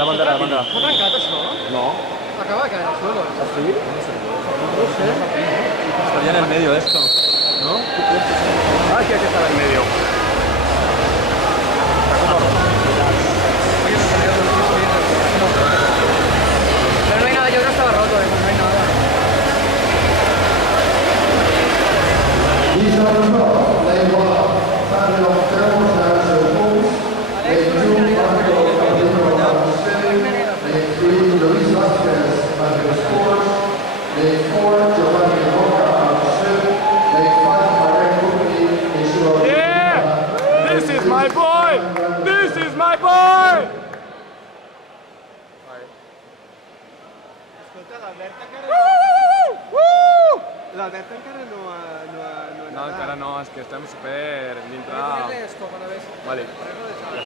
la pantera, la pantera. S'ha trencat això? No. Acaba de caer al suelo. ¿Así? No sé. Estaría en el medio esto, ¿no? Ah, que estaba en medio. Pero no hay nada, yo creo que estaba roto, no hay nada. Yeah! This is my boy! This is my boy! Escolta, l'Albert encara no ha No, encara no, és que estem super dintre... Res, com a la vez. Vale.